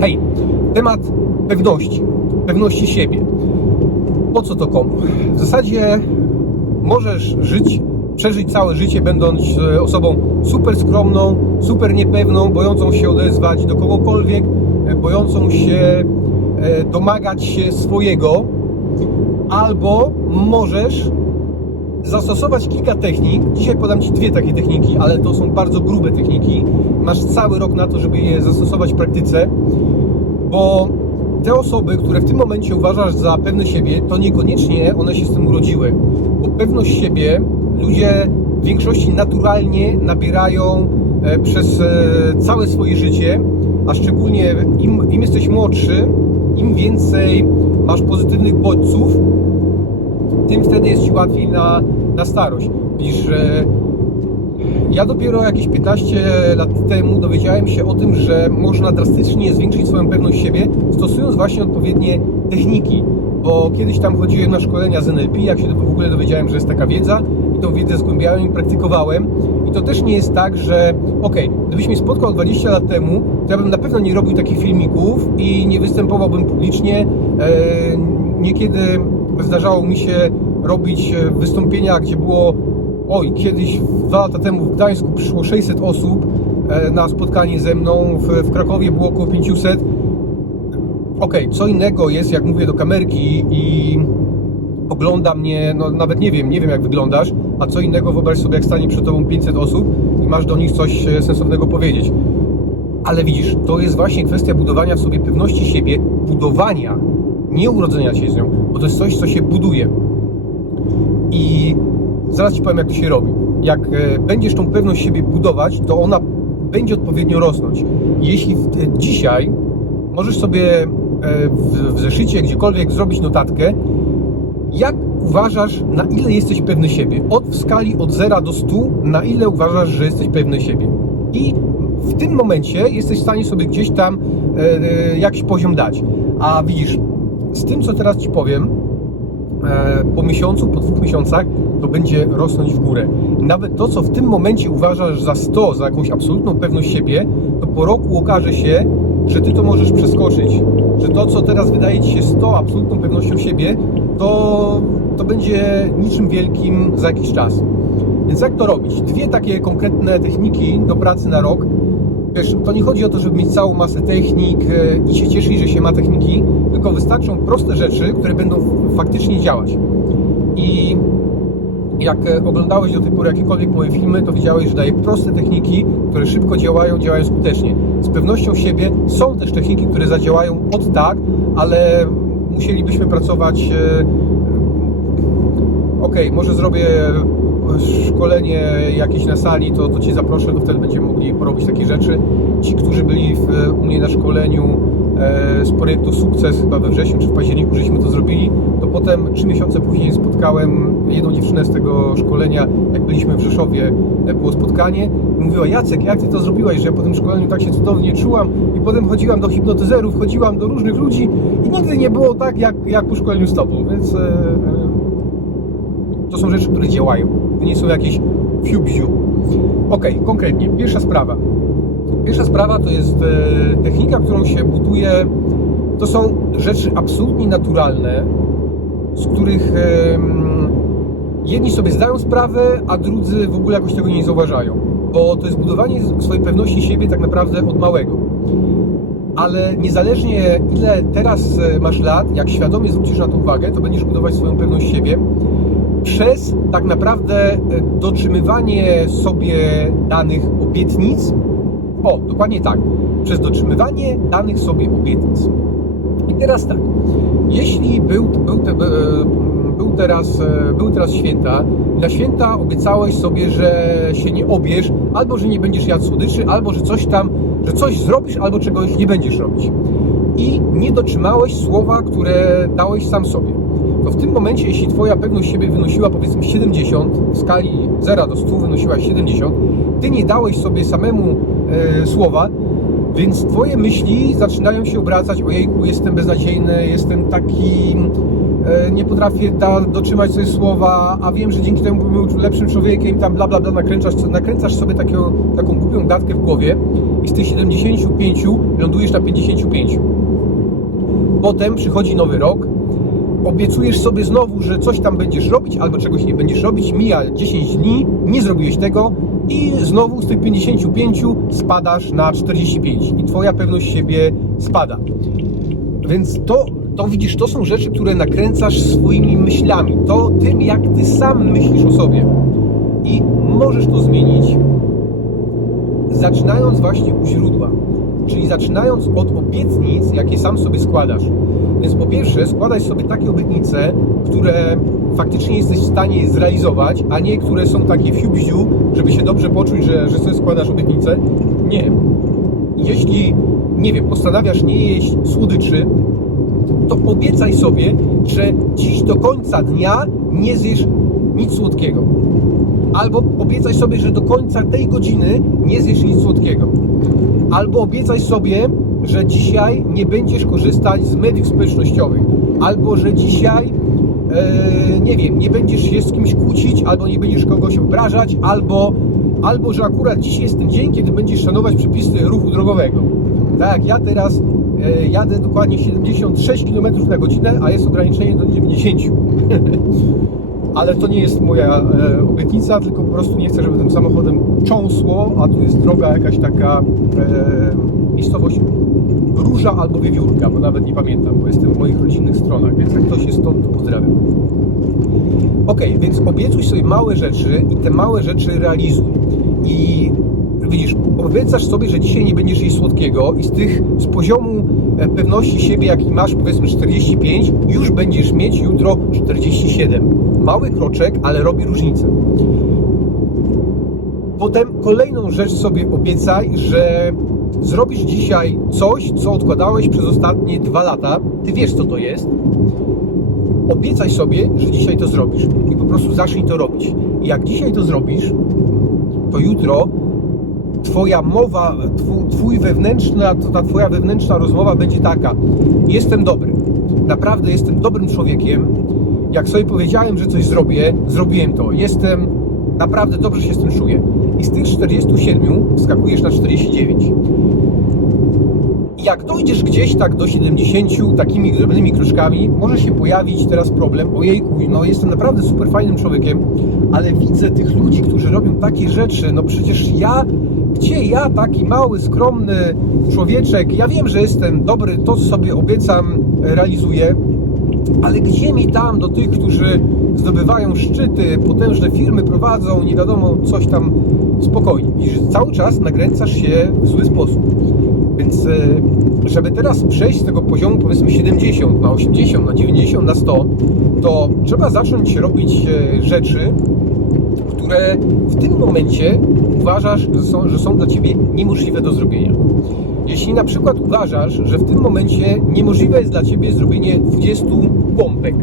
Hej, temat pewności siebie. Po co to komu? W zasadzie możesz przeżyć całe życie będąc osobą super skromną, super niepewną, bojącą się odezwać do kogokolwiek, bojącą się domagać się swojego, albo możesz zastosować kilka technik. Dzisiaj podam Ci dwie takie techniki, ale to są bardzo grube techniki. Masz cały rok na to, żeby je zastosować w praktyce, bo te osoby, które w tym momencie uważasz za pewne siebie, to niekoniecznie one się z tym urodziły, bo pewność siebie ludzie w większości naturalnie nabierają przez całe swoje życie, a szczególnie im jesteś młodszy, im więcej masz pozytywnych bodźców, tym wtedy jest Ci łatwiej na starość. Widzisz, ja dopiero jakieś 15 lat temu dowiedziałem się o tym, że można drastycznie zwiększyć swoją pewność siebie, stosując właśnie odpowiednie techniki. Bo kiedyś tam chodziłem na szkolenia z NLP, jak się w ogóle dowiedziałem, że jest taka wiedza, i tą wiedzę zgłębiałem i praktykowałem. I to też nie jest tak, że gdybyś mnie spotkał 20 lat temu, to ja bym na pewno nie robił takich filmików i nie występowałbym publicznie. Niekiedy zdarzało mi się robić wystąpienia, gdzie było kiedyś 2 lata temu w Gdańsku przyszło 600 osób na spotkanie ze mną, w Krakowie było około 500. Co innego jest, jak mówię do kamerki i ogląda mnie, no nawet nie wiem jak wyglądasz, a co innego wyobraź sobie, jak stanie przed Tobą 500 osób i masz do nich coś sensownego powiedzieć. Ale widzisz, to jest właśnie kwestia budowania w sobie pewności siebie, budowania, nie urodzenia się z nią, bo to jest coś, co się buduje. I zaraz Ci powiem, jak to się robi. Jak będziesz tą pewność siebie budować, to ona będzie odpowiednio rosnąć. Jeśli dzisiaj możesz sobie w zeszycie gdziekolwiek zrobić notatkę, jak uważasz, na ile jesteś pewny siebie? W skali od 0 do 100, na ile uważasz, że jesteś pewny siebie? I w tym momencie jesteś w stanie sobie gdzieś tam jakiś poziom dać. A widzisz, z tym, co teraz Ci powiem, po miesiącu, po 2 miesiącach, to będzie rosnąć w górę. Nawet to, co w tym momencie uważasz za 100, za jakąś absolutną pewność siebie, to po roku okaże się, że Ty to możesz przeskoczyć. Że to, co teraz wydaje Ci się 100 absolutną pewnością siebie, to będzie niczym wielkim za jakiś czas. Więc jak to robić? 2 takie konkretne techniki do pracy na rok. Wiesz, to nie chodzi o to, żeby mieć całą masę technik i się cieszyć, że się ma techniki, tylko wystarczą proste rzeczy, które będą faktycznie działać. I jak oglądałeś do tej pory jakiekolwiek moje filmy, to widziałeś, że daję proste techniki, które szybko działają skutecznie. Z pewnością siebie są też techniki, które zadziałają od tak, ale musielibyśmy pracować. Może zrobię szkolenie jakieś na sali, to Cię zaproszę, to wtedy będziemy mogli porobić takie rzeczy. Ci, którzy byli u mnie na szkoleniu z projektu Sukces, chyba we wrześniu czy w październiku żeśmy to zrobili, to potem 3 miesiące później spotkałem jedną dziewczynę z tego szkolenia, jak byliśmy w Rzeszowie, było spotkanie i mówiła: Jacek, jak Ty to zrobiłeś, że ja po tym szkoleniu tak się cudownie czułam i potem chodziłam do hipnotyzerów, chodziłam do różnych ludzi i nigdy nie było tak, jak po szkoleniu z Tobą, więc to są rzeczy, które działają. To nie są jakieś fiu-bziu. Konkretnie. Pierwsza sprawa to jest technika, którą się buduje. To są rzeczy absolutnie naturalne, z których jedni sobie zdają sprawę, a drudzy w ogóle jakoś tego nie zauważają. Bo to jest budowanie swojej pewności siebie tak naprawdę od małego. Ale niezależnie ile teraz masz lat, jak świadomie zwrócisz na to uwagę, to będziesz budować swoją pewność siebie przez tak naprawdę dotrzymywanie sobie danych obietnic. Dokładnie tak. Przez dotrzymywanie danych sobie obietnic. I teraz tak. Jeśli były teraz święta, na święta obiecałeś sobie, że się nie obierz, albo że nie będziesz jadł słodyczy, albo że coś zrobisz, albo czegoś nie będziesz robić. I nie dotrzymałeś słowa, które dałeś sam sobie. To w tym momencie, jeśli Twoja pewność siebie wynosiła powiedzmy 70, w skali 0 do 100 wynosiła 70, Ty nie dałeś sobie samemu słowa, więc Twoje myśli zaczynają się obracać: ojejku, jestem beznadziejny, jestem taki, nie potrafię dotrzymać sobie słowa, a wiem, że dzięki temu bym był lepszym człowiekiem, tam bla bla bla, nakręcasz sobie taką głupią gadkę w głowie i z tych 75 lądujesz na 55. Potem przychodzi nowy rok, obiecujesz sobie znowu, że coś tam będziesz robić albo czegoś nie będziesz robić, mija 10 dni, nie zrobiłeś tego i znowu z tych 55 spadasz na 45 i twoja pewność siebie spada. Więc to widzisz, to są rzeczy, które nakręcasz swoimi myślami, to tym, jak ty sam myślisz o sobie. I możesz to zmienić, zaczynając właśnie u źródła, czyli zaczynając od obietnic, jakie sam sobie składasz. Więc po pierwsze, składaj sobie takie obietnice, które faktycznie jesteś w stanie zrealizować, a nie które są takie fiu-bziu, żeby się dobrze poczuć, że sobie składasz obietnice. Nie. Jeśli, nie wiem, postanawiasz nie jeść słodyczy, to obiecaj sobie, że dziś do końca dnia nie zjesz nic słodkiego. Albo obiecaj sobie, że do końca tej godziny nie zjesz nic słodkiego. Albo obiecaj sobie, że dzisiaj nie będziesz korzystać z mediów społecznościowych. Albo, że dzisiaj, nie wiem, nie będziesz się z kimś kłócić, albo nie będziesz kogoś obrażać, albo że akurat dzisiaj jest ten dzień, kiedy będziesz szanować przepisy ruchu drogowego. Tak, ja teraz jadę dokładnie 76 km na godzinę, a jest ograniczenie do 90. Ale to nie jest moja obietnica, tylko po prostu nie chcę, żeby tym samochodem cząsło, a tu jest droga jakaś taka miejscowość Róża albo Wiewiórka, bo nawet nie pamiętam, bo jestem w moich rodzinnych stronach, więc jak ktoś jest stąd, to pozdrawiam. Ok, więc obiecuj sobie małe rzeczy i te małe rzeczy realizuj. I widzisz, obiecasz sobie, że dzisiaj nie będziesz jeść słodkiego i z poziomu pewności siebie, jaki masz, powiedzmy 45, już będziesz mieć jutro 47. Mały kroczek, ale robi różnicę. Potem kolejną rzecz sobie obiecaj, że zrobisz dzisiaj coś, co odkładałeś przez ostatnie 2 lata. Ty wiesz, co to jest. Obiecaj sobie, że dzisiaj to zrobisz i po prostu zacznij to robić. I jak dzisiaj to zrobisz, to jutro twoja mowa, ta twoja wewnętrzna rozmowa będzie taka: jestem dobry, naprawdę jestem dobrym człowiekiem, jak sobie powiedziałem, że coś zrobię, zrobiłem to, naprawdę dobrze się z tym czuję. I z tych 47 wskakujesz na 49. I jak dojdziesz gdzieś tak do 70 takimi drobnymi kroczkami, może się pojawić teraz problem: ojejku, no jestem naprawdę super fajnym człowiekiem, ale widzę tych ludzi, którzy robią takie rzeczy, no przecież gdzie ja, taki mały, skromny człowieczek, ja wiem, że jestem dobry, to co sobie obiecam, realizuję, ale gdzie mi tam do tych, którzy zdobywają szczyty, potężne firmy prowadzą, nie wiadomo, coś tam, spokojnie. Widzisz, cały czas nakręcasz się w zły sposób. Więc żeby teraz przejść z tego poziomu, powiedzmy 70 na 80, na 90, na 100, to trzeba zacząć robić rzeczy, które w tym momencie uważasz, że są dla Ciebie niemożliwe do zrobienia. Jeśli na przykład uważasz, że w tym momencie niemożliwe jest dla Ciebie zrobienie 20 pompek,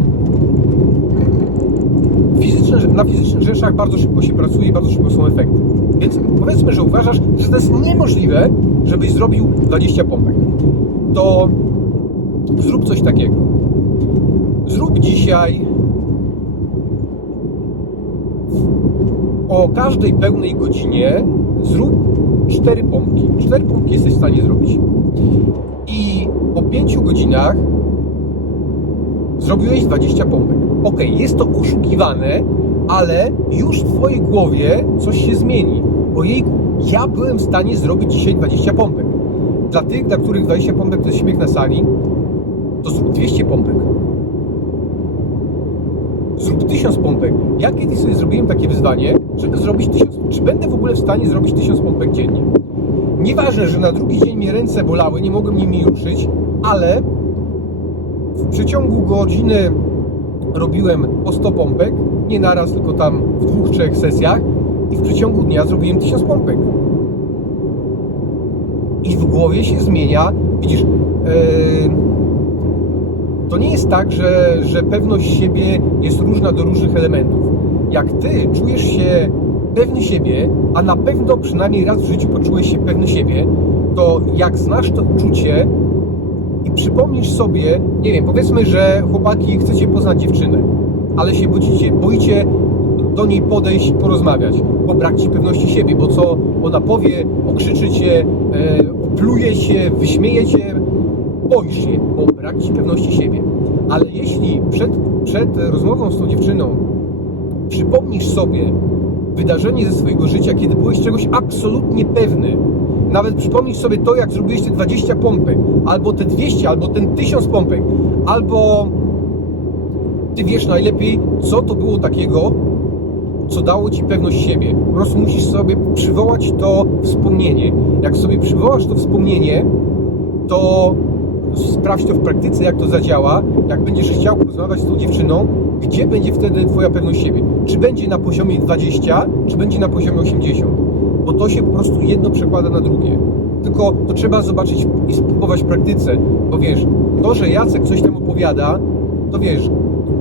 na fizycznych rzeczach bardzo szybko się pracuje i bardzo szybko są efekty. Więc powiedzmy, że uważasz, że to jest niemożliwe, żebyś zrobił 20 pompek. To zrób coś takiego. Zrób dzisiaj o każdej pełnej godzinie zrób 4 pompki. 4 pompki jesteś w stanie zrobić. I po 5 godzinach zrobiłeś 20 pompek. Ok, jest to oszukiwane, ale już w Twojej głowie coś się zmieni. Ojejku, ja byłem w stanie zrobić dzisiaj 20 pompek. Dla tych, dla których 20 pompek to jest śmiech na sali, to zrób 200 pompek. Zrób 1000 pompek. Ja kiedyś sobie zrobiłem takie wyzwanie, żeby zrobić 1000. Czy będę w ogóle w stanie zrobić 1000 pompek dziennie? Nieważne, że na drugi dzień mnie ręce bolały, nie mogłem nimi ruszyć, ale w przeciągu godziny robiłem po 100 pompek, nie naraz, tylko tam w 2-3 sesjach, i w przeciągu dnia zrobiłem 1000 pompek. I w głowie się zmienia, widzisz, to nie jest tak, że pewność siebie jest różna do różnych elementów. Jak Ty czujesz się pewny siebie, a na pewno przynajmniej raz w życiu poczułeś się pewny siebie, to jak znasz to uczucie i przypomnisz sobie, nie wiem, powiedzmy, że chłopaki chcecie poznać dziewczynę, ale się boicie do niej podejść, porozmawiać, bo brak Ci pewności siebie, bo co ona powie, okrzyczy Cię, opluje Cię, wyśmieje Cię, boisz się, bo brak Ci pewności siebie. Ale jeśli przed rozmową z tą dziewczyną przypomnisz sobie wydarzenie ze swojego życia, kiedy byłeś czegoś absolutnie pewny, nawet przypomnisz sobie to, jak zrobiłeś te 20 pompek, albo te 200, albo ten 1000 pompek, albo Ty wiesz najlepiej, co to było takiego, co dało Ci pewność siebie. Po prostu musisz sobie przywołać to wspomnienie. Jak sobie przywołasz to wspomnienie, to sprawdź to w praktyce, jak to zadziała, jak będziesz chciał porozmawiać z tą dziewczyną, gdzie będzie wtedy Twoja pewność siebie. Czy będzie na poziomie 20, czy będzie na poziomie 80. Bo to się po prostu jedno przekłada na drugie. Tylko to trzeba zobaczyć i spróbować w praktyce. Bo wiesz, to, że Jacek coś tam opowiada, to wiesz,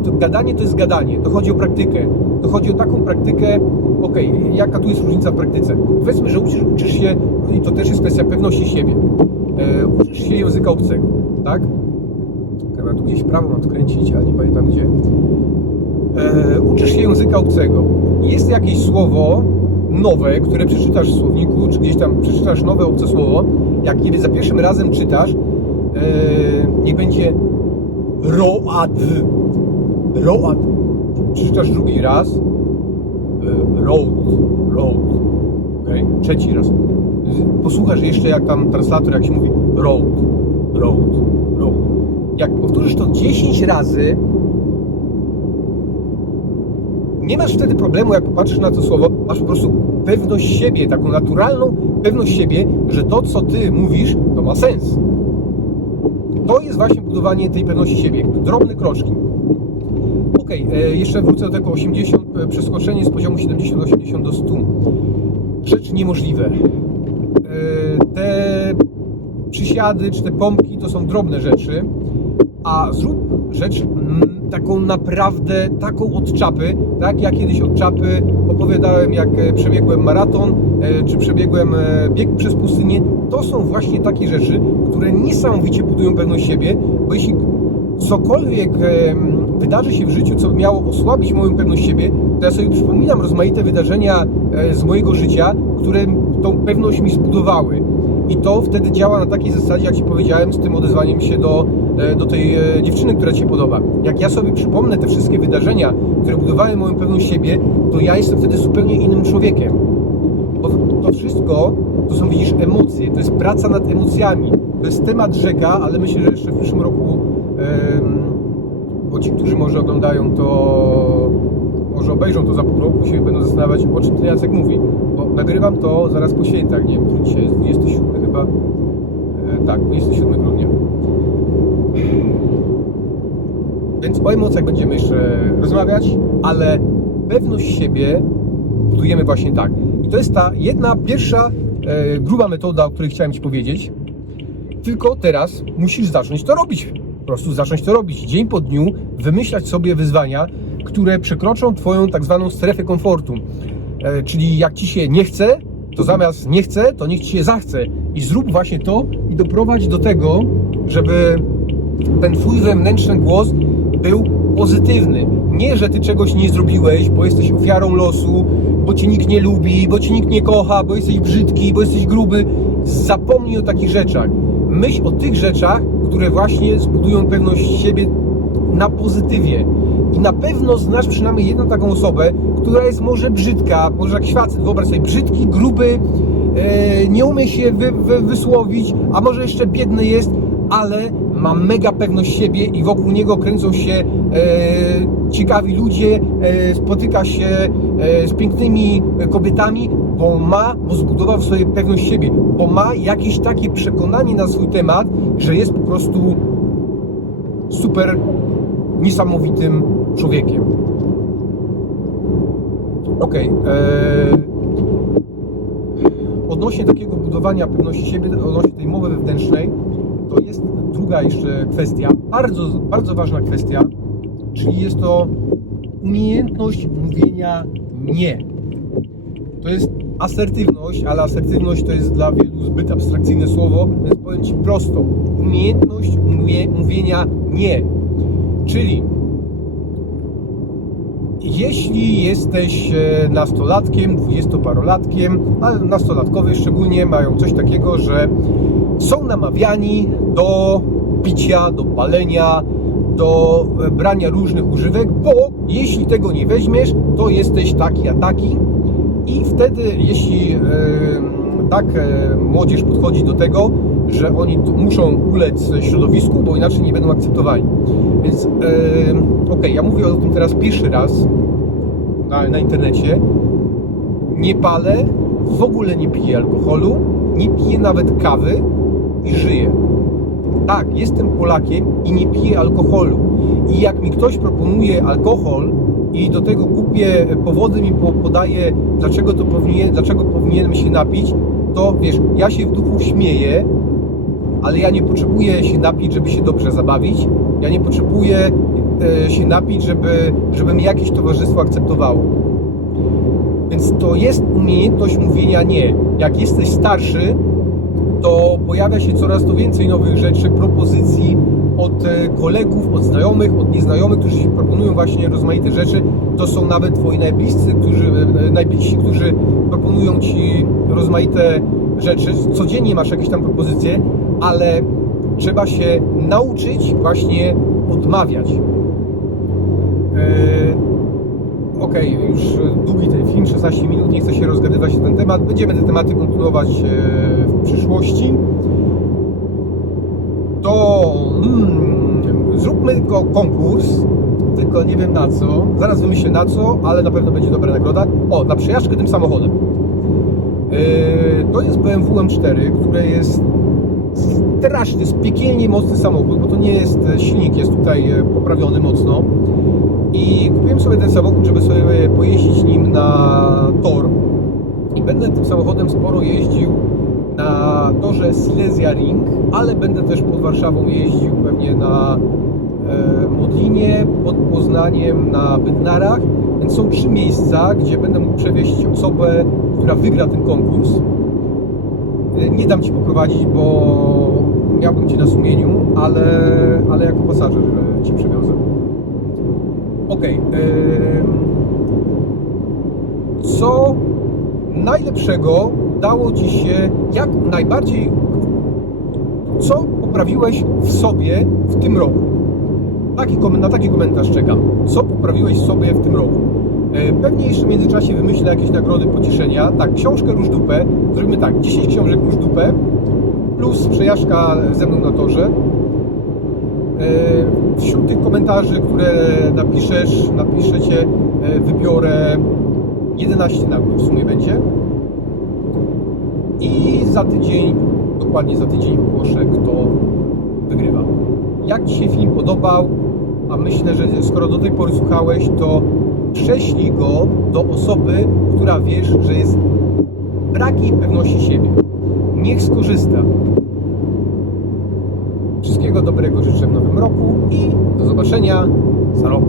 to gadanie to jest gadanie. To chodzi o praktykę. To chodzi o taką praktykę, jaka tu jest różnica w praktyce? Powiedzmy, że uczysz się, i to też jest kwestia pewności siebie. Uczysz się języka obcego, tak? Ja tu gdzieś w prawo mam odkręcić, ale nie pamiętam gdzie. Uczysz się języka obcego. Jest jakieś słowo nowe, które przeczytasz w słowniku, czy gdzieś tam przeczytasz nowe obce słowo. Jak kiedy za pierwszym razem czytasz, nie będzie road. Przeczytasz drugi raz, road. Okay? Trzeci raz. Posłuchasz jeszcze, jak tam translator, jak się mówi road. Jak powtórzysz to 10 razy, nie masz wtedy problemu, jak popatrzysz na to słowo, masz po prostu pewność siebie, taką naturalną pewność siebie, że to, co Ty mówisz, to ma sens. To jest właśnie budowanie tej pewności siebie. Drobne kroczki. Jeszcze wrócę do tego 80, przeskoczenie z poziomu 70-80 do 100. Rzeczy niemożliwe. Te przysiady czy te pompki to są drobne rzeczy, a zrób rzecz taką naprawdę, taką od czapy, tak? Ja kiedyś od czapy opowiadałem, jak przebiegłem maraton, czy przebiegłem bieg przez pustynię. To są właśnie takie rzeczy, które niesamowicie budują pewność siebie, bo jeśli cokolwiek wydarzy się w życiu, co miało osłabić moją pewność siebie, to ja sobie przypominam rozmaite wydarzenia z mojego życia, które tą pewność mi zbudowały. I to wtedy działa na takiej zasadzie, jak Ci powiedziałem, z tym odezwaniem się do tej dziewczyny, która Ci się podoba. Jak ja sobie przypomnę te wszystkie wydarzenia, które budowały moją pewność siebie, to ja jestem wtedy zupełnie innym człowiekiem. Bo to wszystko to są, widzisz, emocje, to jest praca nad emocjami. To jest temat rzeka, ale myślę, że jeszcze w przyszłym roku, bo ci, którzy może oglądają to, może obejrzą to za pół roku, się będą zastanawiać, o czym ten Jacek mówi. Bo nagrywam to zaraz po świętach, nie wiem, tu dzisiaj jest 27 chyba, tak, 27 grudnia. Więc o emocjach będziemy jeszcze rozmawiać, ale pewność siebie budujemy właśnie tak. I to jest ta jedna, pierwsza gruba metoda, o której chciałem Ci powiedzieć. Tylko teraz musisz zacząć to robić. Po prostu zacząć to robić. Dzień po dniu wymyślać sobie wyzwania, które przekroczą Twoją tak zwaną strefę komfortu. Czyli jak Ci się nie chce, to zamiast nie chce, to niech Ci się zachce. I zrób właśnie to i doprowadź do tego, żeby ten Twój wewnętrzny głos był pozytywny. Nie, że Ty czegoś nie zrobiłeś, bo jesteś ofiarą losu, bo Cię nikt nie lubi, bo Cię nikt nie kocha, bo jesteś brzydki, bo jesteś gruby. Zapomnij o takich rzeczach. Myśl o tych rzeczach, które właśnie zbudują pewność siebie na pozytywie. I na pewno znasz przynajmniej jedną taką osobę, która jest może brzydka, może jak świat, wyobraź sobie, brzydki, gruby, nie umie się wysłowić, a może jeszcze biedny jest, ale ma mega pewność siebie i wokół niego kręcą się ciekawi ludzie, spotyka się z pięknymi kobietami, bo zbudował sobie pewność siebie, bo ma jakieś takie przekonanie na swój temat, że jest po prostu super niesamowitym człowiekiem. Odnośnie takiego budowania pewności siebie, odnośnie tej mowy wewnętrznej, to jest druga jeszcze kwestia, bardzo, bardzo ważna kwestia, czyli jest to umiejętność mówienia nie. To jest asertywność, ale asertywność to jest dla wielu zbyt abstrakcyjne słowo, więc powiem Ci prosto. Umiejętność mówienia nie. Czyli jeśli jesteś nastolatkiem, dwudziestoparolatkiem, a nastolatkowie szczególnie mają coś takiego, że są namawiani do picia, do palenia, do brania różnych używek, bo jeśli tego nie weźmiesz, to jesteś taki a taki. I wtedy, jeśli młodzież podchodzi do tego, że oni muszą ulec środowisku, bo inaczej nie będą akceptowani. Więc ja mówię o tym teraz pierwszy raz na internecie. Nie palę, w ogóle nie piję alkoholu, nie piję nawet kawy i żyję. Tak, jestem Polakiem i nie piję alkoholu. I jak mi ktoś proponuje alkohol i do tego głupie powody mi podaje, dlaczego powinienem się napić, to wiesz, ja się w duchu śmieję, ale ja nie potrzebuję się napić, żeby się dobrze zabawić. Ja nie potrzebuję się napić, żeby mnie jakieś towarzystwo akceptowało. Więc to jest umiejętność mówienia nie. Jak jesteś starszy, to pojawia się coraz to więcej nowych rzeczy, propozycji od kolegów, od znajomych, od nieznajomych, którzy ci proponują właśnie rozmaite rzeczy. To są nawet twoi najbliżsi, którzy proponują ci rozmaite rzeczy. Codziennie masz jakieś tam propozycje, ale trzeba się nauczyć właśnie odmawiać. Już długi ten film, 16 minut, nie chcę się rozgadywać na ten temat. Będziemy te tematy kontynuować w przyszłości. To zróbmy konkurs, tylko nie wiem na co. Zaraz wymyślę na co, ale na pewno będzie dobra nagroda. Na przejażdżkę tym samochodem. To jest BMW M4, które jest straszny, jest piekielnie mocny samochód, bo to nie jest silnik, jest tutaj poprawiony mocno. I kupiłem sobie ten samochód, żeby sobie pojeździć nim na tor. I będę tym samochodem sporo jeździł na torze Silesia Ring, ale będę też pod Warszawą jeździł pewnie na Modlinie, pod Poznaniem, na Bednarach. Więc są 3 miejsca, gdzie będę mógł przewieźć osobę, która wygra ten konkurs. Nie dam Ci poprowadzić, bo miałbym Cię na sumieniu, ale jako pasażer Cię przewiozę. Co najlepszego udało Ci się, co poprawiłeś w sobie w tym roku? Na taki komentarz czekam. Co poprawiłeś w sobie w tym roku? Pewnie jeszcze w międzyczasie wymyślę jakieś nagrody pocieszenia. Tak, książkę Róż Dupę. Zrobimy tak, 10 książek Róż Dupę plus przejażdżka ze mną na torze. Wśród tych komentarzy, które napiszecie, wybiorę 11 nagród w sumie będzie. I dokładnie za tydzień ogłoszę, kto wygrywa. Jak Ci się film podobał, a myślę, że skoro do tej pory słuchałeś, to prześlij go do osoby, która wiesz, że jest brak jej pewności siebie. Niech skorzysta. Wszystkiego dobrego życzę w nowym roku i do zobaczenia za rok.